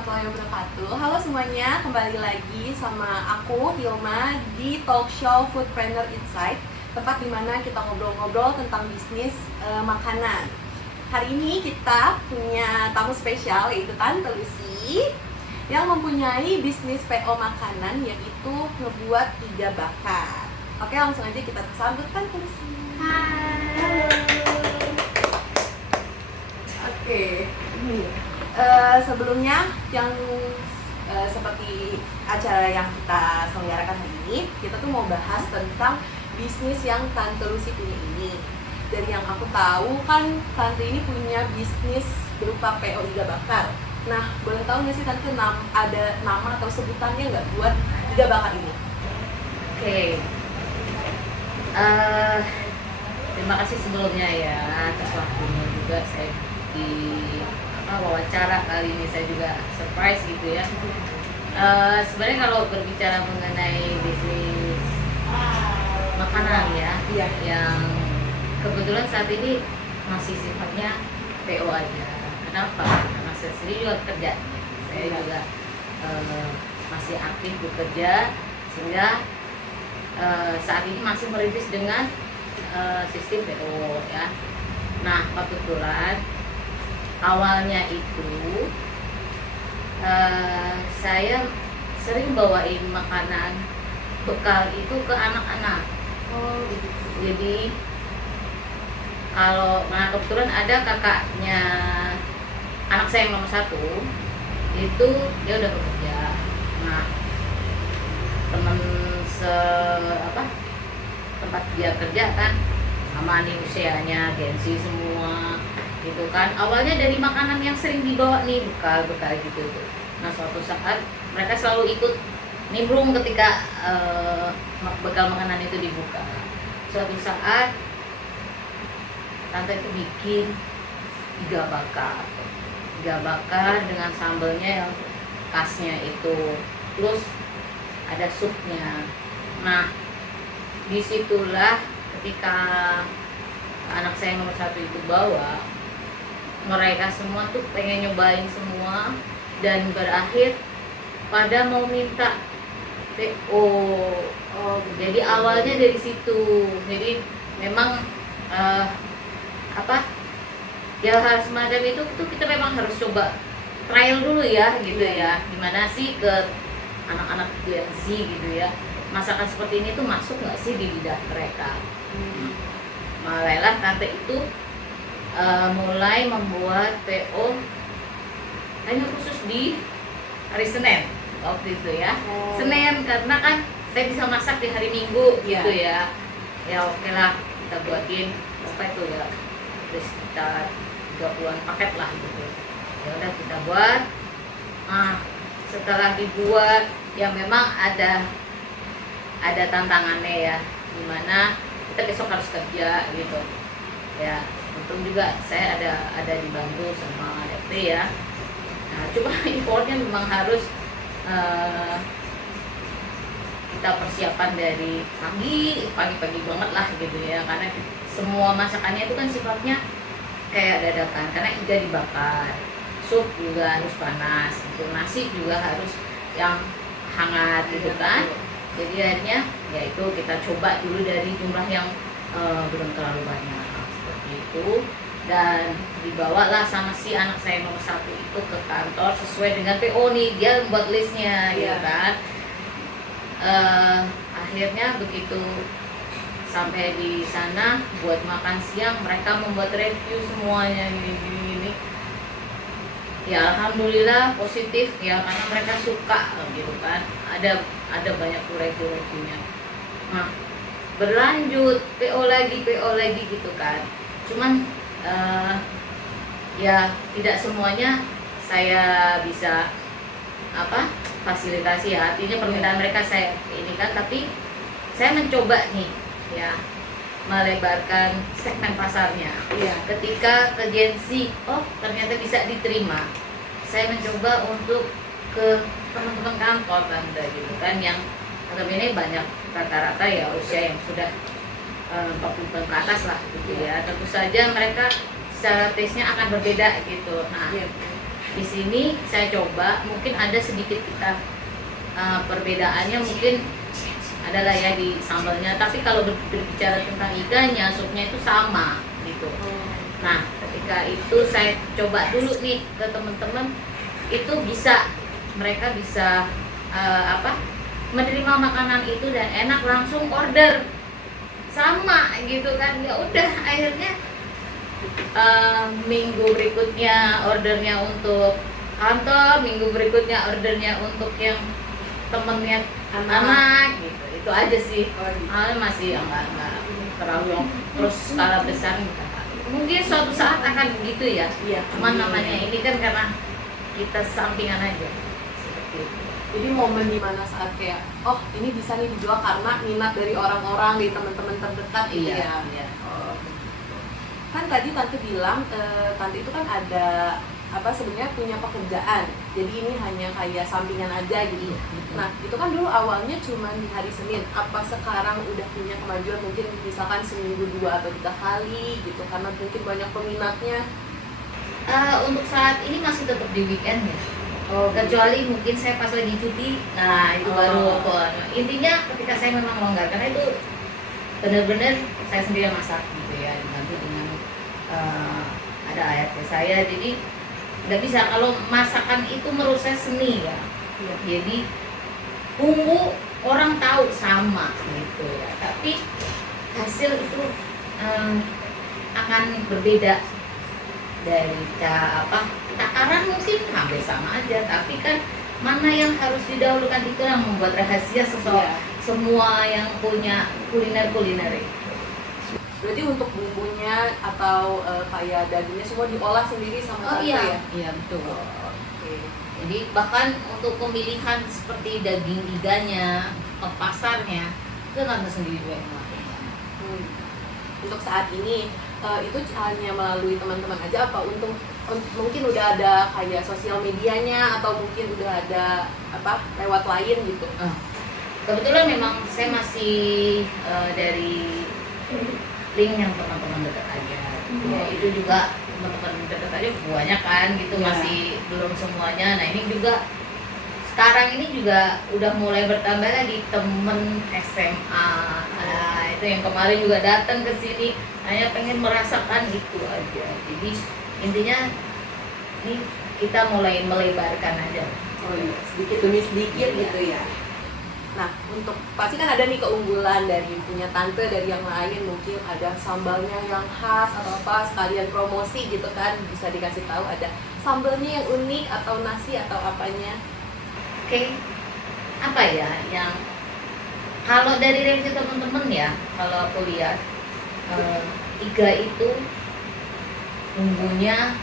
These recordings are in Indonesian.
warahmatullahi wabarakatuh. Halo semuanya, kembali lagi sama aku Hilma di talk show Foodpreneur Insight, tempat dimana kita ngobrol-ngobrol tentang bisnis makanan. Hari ini kita punya tamu spesial, yaitu Tante Lucy yang mempunyai bisnis PO makanan, yaitu ngebuat iga bakar. Oke, langsung aja kita sambut Tante Lucy. Hai. Oke. Sebelumnya yang seperti acara yang kita selenggarakan hari ini, kita tuh mau bahas tentang bisnis yang Tante Lucy punya ini. Dari yang aku tahu kan Tante ini punya bisnis berupa PO iga bakar. Nah, boleh tahu nggak sih Tante ada nama atau sebutannya nggak buat iga bakar ini? Oke. Terima kasih sebelumnya ya atas waktunya juga. Saya di wawancara kali ini saya juga surprise gitu ya. Sebenarnya kalau berbicara mengenai bisnis makanan ya, Iya. yang kebetulan saat ini masih sifatnya PO aja. Kenapa? Karena saya sendiri juga kerja. Saya juga masih aktif bekerja, sehingga saat ini masih merintis dengan sistem PO ya. Nah, kebetulan awalnya itu saya sering bawain makanan bekal itu ke anak-anak. Oh, Jadi kalau kebetulan ada kakaknya anak saya yang nomor 1 itu dia udah bekerja. Nah, temen tempat dia kerja kan sama nih usianya Gensi semua gitu kan. Awalnya dari makanan yang sering dibawa nih bekal gitu. Nah, suatu saat mereka selalu ikut nimbrung ketika bekal makanan itu dibuka. Suatu saat tante itu bikin iga bakar dengan sambelnya yang khasnya itu, plus ada supnya. Nah, disitulah ketika anak saya yang nomor 1 itu bawa, mereka semua tuh pengen nyobain semua dan berakhir pada mau minta PO. Jadi awalnya dari situ. Jadi memang ya hal semacam itu tuh kita memang harus coba trial dulu ya gitu ya. Gimana sih ke anak-anak Gen Z gitu ya, masakan seperti ini tuh masuk nggak sih di lidah mereka. Mulailah tante itu mulai membuat PO hanya khusus di hari Senin waktu itu ya. Senin, karena kan saya bisa masak di hari Minggu gitu ya. Ya oke lah, kita buatin apa itu ya, ada sekitar 30-an paket lah gitu. Ya udah kita buat. Nah, setelah dibuat ya memang ada tantangannya ya, dimana kita besok harus kerja gitu ya. Untung juga saya ada dibantu sama RT ya. Nah, cuma importnya memang harus kita persiapan dari pagi banget lah gitu ya, karena semua masakannya itu kan sifatnya kayak dadakan, karena iga dibakar, sup juga harus panas gitu, nasi juga harus yang hangat gitu kan. Jadi akhirnya ya itu kita coba dulu dari jumlah yang belum terlalu banyak seperti itu, dan dibawalah sama si anak saya nomor 1 itu ke kantor sesuai dengan PO nih, dia membuat listnya gitu kan. Akhirnya begitu sampai di sana buat makan siang, mereka membuat review semuanya gini. Ya alhamdulillah positif ya, karena mereka suka gitu kan. Ada banyak review-reviewnya. Nah, berlanjut PO lagi gitu kan. Cuman ya tidak semuanya saya bisa fasilitasi ya, artinya permintaan mereka saya ini kan, tapi saya mencoba nih ya melebarkan segmen pasarnya. Ketika ke Gen Z, ternyata bisa diterima, saya mencoba untuk ke teman-teman kantor Tante gitu kan, yang ini banyak rata-rata ya usia yang sudah 40 tahun ke atas lah gitu ya. Tentu saja mereka secara taste-nya akan berbeda gitu. Nah, Di sini saya coba, mungkin ada sedikit kita perbedaannya mungkin adalah ya di sambalnya. Tapi kalau berbicara tentang iganya, supnya itu sama gitu. Nah, ketika itu saya coba dulu nih ke teman-teman, itu mereka bisa menerima makanan itu dan enak, langsung order sama gitu kan. Ya udah, akhirnya minggu berikutnya ordernya untuk kantor, minggu berikutnya ordernya untuk yang temennya anak gitu. Itu aja sih. Masih enggak terlalu yang terus skala besar. Mungkin suatu saat akan begitu ya. Iya. Cuman namanya ini kan karena kita sampingan aja. Seperti itu. Jadi momen dimana saat kayak, oh ini bisa nih dijual karena minat dari orang-orang, dari teman-teman terdekat gitu ya. Iya. Oh, kan tadi tante bilang, tante itu kan ada sebenarnya punya pekerjaan, jadi ini hanya kayak sampingan aja gitu. Nah itu kan dulu awalnya cuma di hari Senin, apa sekarang udah punya kemajuan mungkin misalkan seminggu 2 atau 3 kali gitu, karena mungkin banyak peminatnya? Untuk saat ini masih tetap di weekend ya. Kecuali mungkin saya pas lagi cuti, nah itu baru intinya ketika saya memang melonggar, karena itu benar-benar saya sendiri yang masak gitu ya, dibantu dengan ada ART saya, jadi nggak bisa kalau masakan itu menurut saya seni ya. Jadi bumbu orang tahu sama gitu ya, tapi hasil itu akan berbeda dari takaran mungkin hampir sama aja, tapi kan mana yang harus didahulukan itu yang membuat rahasia semua yang punya kuliner itu. Berarti untuk bumbunya atau kayak dagingnya semua diolah sendiri sama tante ya? Iya betul. Oke. Jadi bahkan untuk pemilihan seperti daging iganya, pasarnya itu tante sendiri juga yang melakukan. Untuk saat ini itu hanya melalui teman-teman aja apa mungkin udah ada kayak sosial medianya atau mungkin udah ada lewat lain gitu? Kebetulan memang saya masih dari link yang teman-teman dekat aja. Ya, itu juga teman-teman dekat aja banyak kan gitu, masih belum semuanya. Nah ini juga sekarang ini juga udah mulai bertambah lagi temen SMA. Nah, itu yang kemarin juga datang ke sini hanya pengen merasakan itu aja. Jadi intinya ini kita mulai melebarkan aja. Oh iya, sedikit demi sedikit gitu ya. Nah, untuk pasti kan ada nih keunggulan dari punya tante dari yang lain, mungkin ada sambalnya yang khas atau apa, sekalian promosi gitu kan, bisa dikasih tahu ada sambalnya yang unik atau nasi atau apanya. Oke, apa ya yang kalau dari review teman-teman ya, kalau aku lihat iga itu bumbunya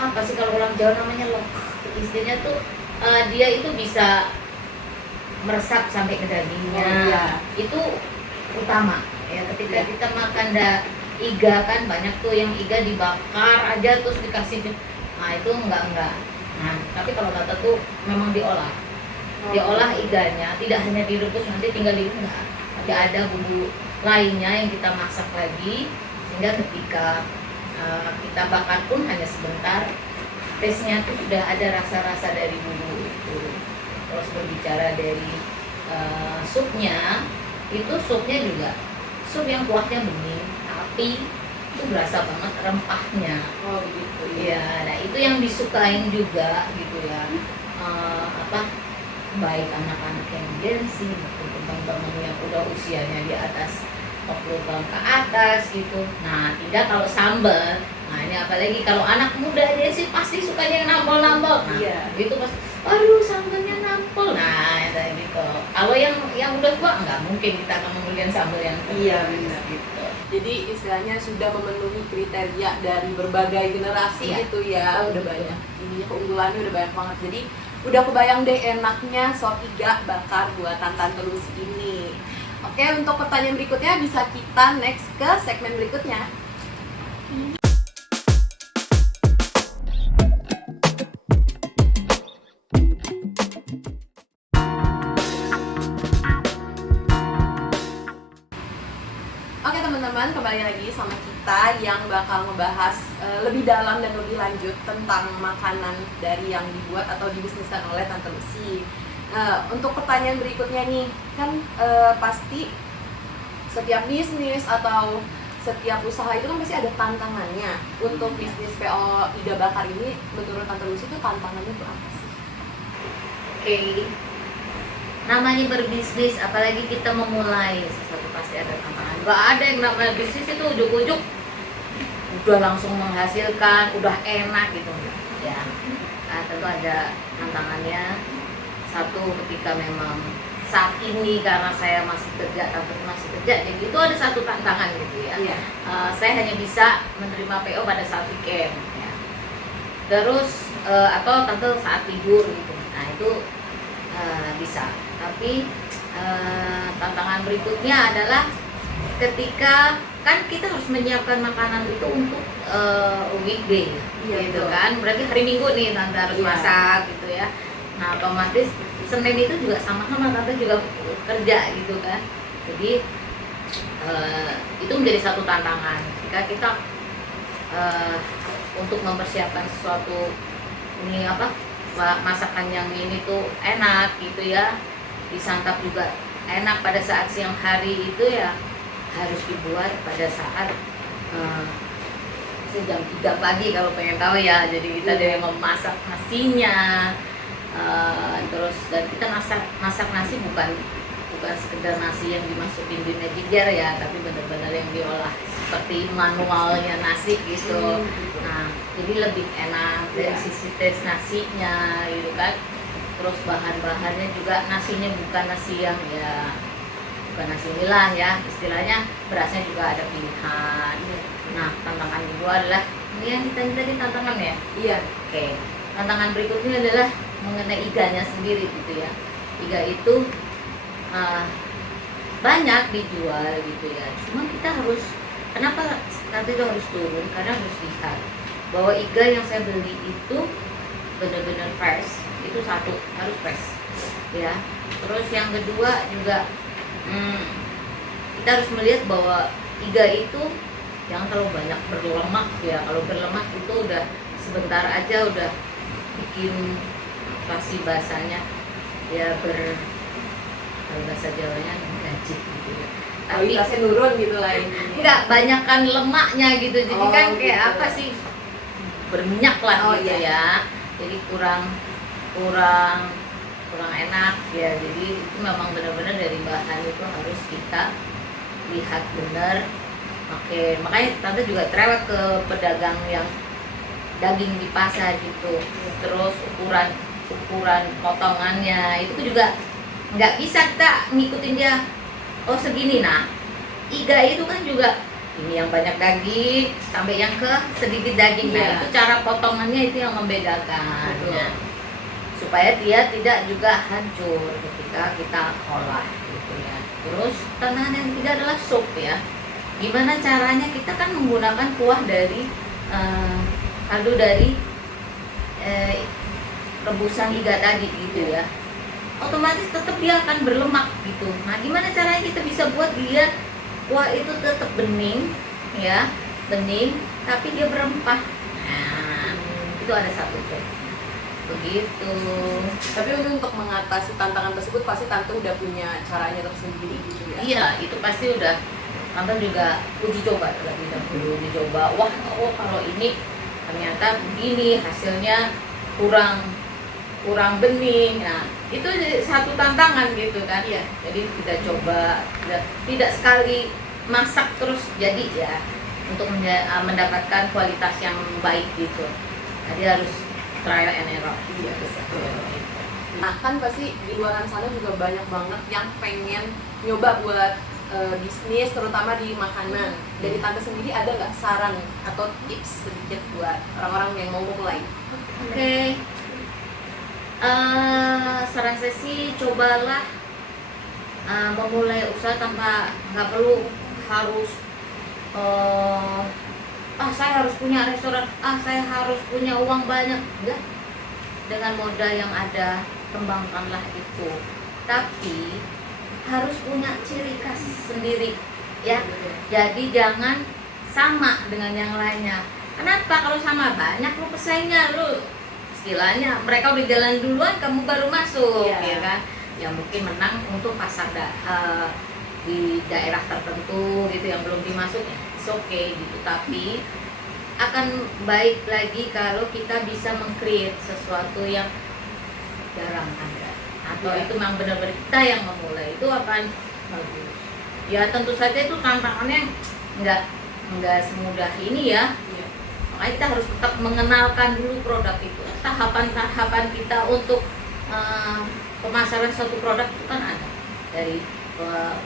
apa sih kalau orang Jawa namanya loh, istilahnya tuh dia itu bisa meresap sampai ke dagingnya. Itu utama ya, ketika kita makan iga kan banyak tuh yang iga dibakar aja terus dikasih, nah itu enggak. Nah tapi kalau kata tuh memang diolah iganya, tidak hanya direbus nanti tinggal enggak, tapi ada bumbu lainnya yang kita masak lagi sehingga ketika kita bakar pun hanya sebentar, taste-nya tuh sudah ada rasa-rasa dari bumbu itu. Terus berbicara dari supnya, itu supnya juga sup yang kuahnya bening, tapi itu berasa banget rempahnya. Oh begitu ya. Nah itu yang disukain juga gitu ya. Baik anak-anak yang Gen-Z maupun teman-teman yang udah usianya di atas 40 tahun ke atas gitu. Nah tidak kalau sambal, nah ini apalagi kalau anak muda dia sih pasti sukanya yang nampol-nampol. Nah itu pasti, aduh sambalnya nampol. Nah kayak gitu. Kalau yang udah tua nggak mungkin kita akan membelikan sambal yang benar gitu. Jadi istilahnya sudah memenuhi kriteria dari berbagai generasi gitu ya. Udah banyak ini keunggulannya udah banyak banget. Jadi udah kebayang deh enaknya sop iga bakar buatan Tante Lucy ini. Oke, untuk pertanyaan berikutnya bisa kita next ke segmen berikutnya. teman-teman, kembali lagi sama kita yang bakal ngebahas lebih dalam dan lebih lanjut tentang makanan dari yang dibuat atau dibisniskan oleh Tante Lucy. Untuk pertanyaan berikutnya nih, kan pasti setiap bisnis atau setiap usaha itu kan pasti ada tantangannya. Untuk bisnis PO Iga Bakar ini, menurut Tante Lucy itu tantangannya itu apa sih? Oke, namanya berbisnis, apalagi kita memulai sesuatu pasti ada tantangan. Gak ada yang namanya bisnis itu ujuk-ujuk udah langsung menghasilkan, udah enak gitu ya. Tentu ada tantangannya. Satu, ketika memang saat ini karena saya masih kerja, Tante masih kerja, jadi itu ada satu tantangan gitu ya. Saya hanya bisa menerima PO pada saat weekend ya. Terus atau Tante saat tidur gitu. Nah itu bisa. Tapi tantangan berikutnya adalah ketika kan kita harus menyiapkan makanan itu untuk weekday, gitu kan. Berarti hari Minggu nih Tante harus masak gitu ya. Nah otomatis Senin itu juga sama-sama Tante juga kerja gitu kan. Jadi itu menjadi satu tantangan ketika kita untuk mempersiapkan sesuatu ini masakan yang ini tuh enak gitu ya, disantap juga enak pada saat siang hari itu ya harus dibuat pada saat jam 3 pagi kalau pengen tahu ya. Jadi kita dari memasak nasinya, terus dan kita masak nasi bukan sekedar nasi yang dimasukin di magic jar ya, tapi benar-benar yang diolah seperti manualnya nasi gitu. Nah jadi lebih enak dari sisi tes nasinya gitu kan. Terus bahan-bahannya juga, nasinya bukan nasi yang ya bukan nasi milah ya, istilahnya berasnya juga ada pilihan. Nah tantangan kedua adalah ini yang tadi tantangan ya. Oke. Tantangan berikutnya adalah mengenai iganya sendiri gitu ya. Iga itu banyak dijual gitu ya. Cuma kita harus, kenapa nanti itu harus turun? Karena harus lihat bahwa iga yang saya beli itu benar-benar fresh. Itu satu, harus fresh ya. Terus yang kedua juga kita harus melihat bahwa iga itu jangan terlalu banyak berlemak ya. Kalau berlemak itu udah sebentar aja udah bikin pasti bahasanya ya kalau bahasa Jawanya gajik gitu ya. Tapi Kualitasnya nurun gitu lah intinya. enggak, banyakan lemaknya gitu. Jadi kan kayak gitu. apa sih? Berminyak lah gitu ya. Jadi kurang enak ya. Jadi itu memang benar-benar dari bahan itu harus kita lihat benar. Oke, makanya Tante juga cerewet ke pedagang yang daging di pasar gitu. Terus ukuran potongannya itu juga nggak bisa kita ngikutin dia. Oh segini. Nah iga itu kan juga ini yang banyak daging sampai yang ke sedikit daging. Nah itu cara potongannya itu yang membedakan ya. Supaya dia tidak juga hancur ketika kita olah gitu ya. Terus tantangan yang ketiga adalah sup ya. Gimana caranya kita kan menggunakan kuah dari kaldu dari rebusan iga tadi gitu ya. Otomatis tetap dia akan berlemak gitu. Nah gimana caranya kita bisa buat dia kuah itu tetap bening ya, bening tapi dia berempah. Nah itu ada satu trik begitu. Tapi untuk mengatasi tantangan tersebut pasti Tante udah punya caranya tersendiri gitu ya. Iya, itu pasti udah. Tante juga uji coba terlebih dahulu, uji coba. Wah, kalau ini ternyata begini hasilnya kurang bening. Nah, itu jadi satu tantangan gitu kan. Jadi kita coba tidak sekali masak terus jadi ya, untuk mendapatkan kualitas yang baik gitu. Jadi harus trial and error. Nah kan pasti di luar sana juga banyak banget yang pengen nyoba buat bisnis, terutama di makanan. Dari Tante sendiri ada nggak saran atau tips sedikit buat orang-orang yang mau mulai? Oke. Saran saya sih cobalah memulai usaha tanpa nggak perlu harus saya harus punya restoran, saya harus punya uang banyak. Enggak. Dengan modal yang ada, kembangkanlah itu. Tapi harus punya ciri khas sendiri ya. Jadi jangan sama dengan yang lainnya. Kenapa? Kalau sama banyak lu pesaingnya, lu istilahnya mereka udah jalan duluan, kamu baru masuk, ya kan? Ya mungkin menang untuk pasar di daerah tertentu gitu yang belum dimasuk, it's okay gitu. Tapi akan baik lagi kalau kita bisa meng-create sesuatu yang jarang ada, atau itu memang benar-benar kita yang memulai, itu akan bagus. Ya tentu saja itu tantangannya nggak semudah ini ya. Makanya kita harus tetap mengenalkan dulu produk itu. Tahapan-tahapan kita untuk pemasaran suatu produk itu kan ada, dari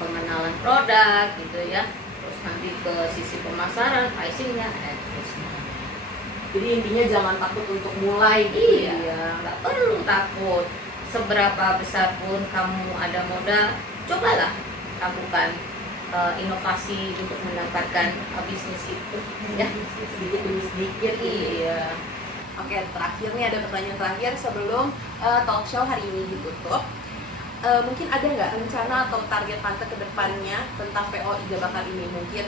pengenalan produk gitu ya, terus nanti ke sisi pemasaran, pricingnya, terusnya. Jadi intinya jangan takut untuk mulai gitu. Iya, nggak perlu takut. Seberapa besar pun kamu ada modal, cobalah lakukan inovasi untuk mendapatkan bisnis itu, ya. Sedikit demi sedikit. Iya. Oke, terakhir nih ada pertanyaan terakhir sebelum talk show hari ini ditutup. Mungkin ada nggak rencana atau target tante ke depannya tentang PO Iga Bakar ini? Mungkin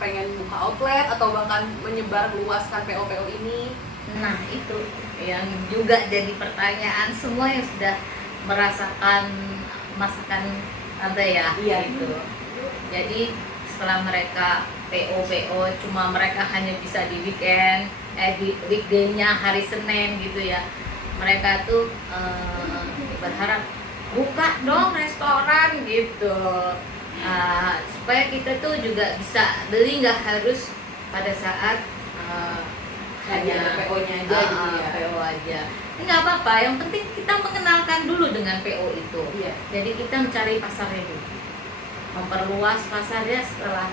pengen buka outlet atau bahkan menyebar luaskan PO-PO ini? Nah itu yang juga jadi pertanyaan semua yang sudah merasakan masakan tante ya. Iya. Gitu. Jadi setelah mereka PO cuma mereka hanya bisa di weekend, di weekday-nya hari Senin gitu ya. Mereka tuh berharap buka dong restoran gitu, supaya kita tuh juga bisa beli, nggak harus pada saat hanya PO-nya aja gitu ya. PO aja. Ini nggak apa-apa, yang penting kita mengenalkan dulu dengan PO itu. Iya. Jadi kita mencari pasarnya dulu, memperluas pasarnya. Setelah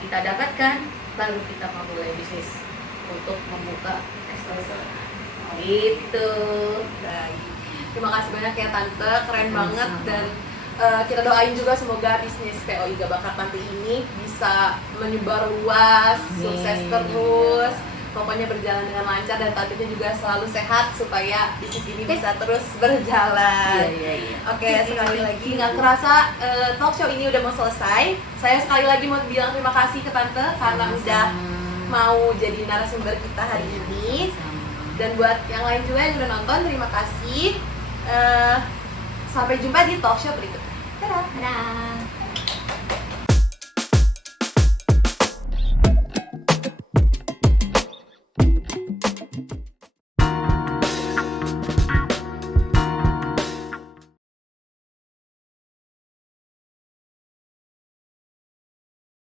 kita dapatkan, baru kita memulai bisnis untuk membuka restoran. Gitu. Terima kasih banyak ya tante, keren banget. Dan kita doain juga semoga bisnis PO Iga Bakar tante ini bisa menyebar luas, sukses terus, pokoknya berjalan dengan lancar, dan tantenya juga selalu sehat supaya bisnis ini bisa terus berjalan. Iya. Oke, sekali lagi nggak kerasa talk show ini udah mau selesai. Saya sekali lagi mau bilang terima kasih ke tante karena udah mau jadi narasumber kita hari ini. Dan buat yang lain juga yang udah nonton, terima kasih. Sampai jumpa di talk show berikutnya. Dadah. Dadah.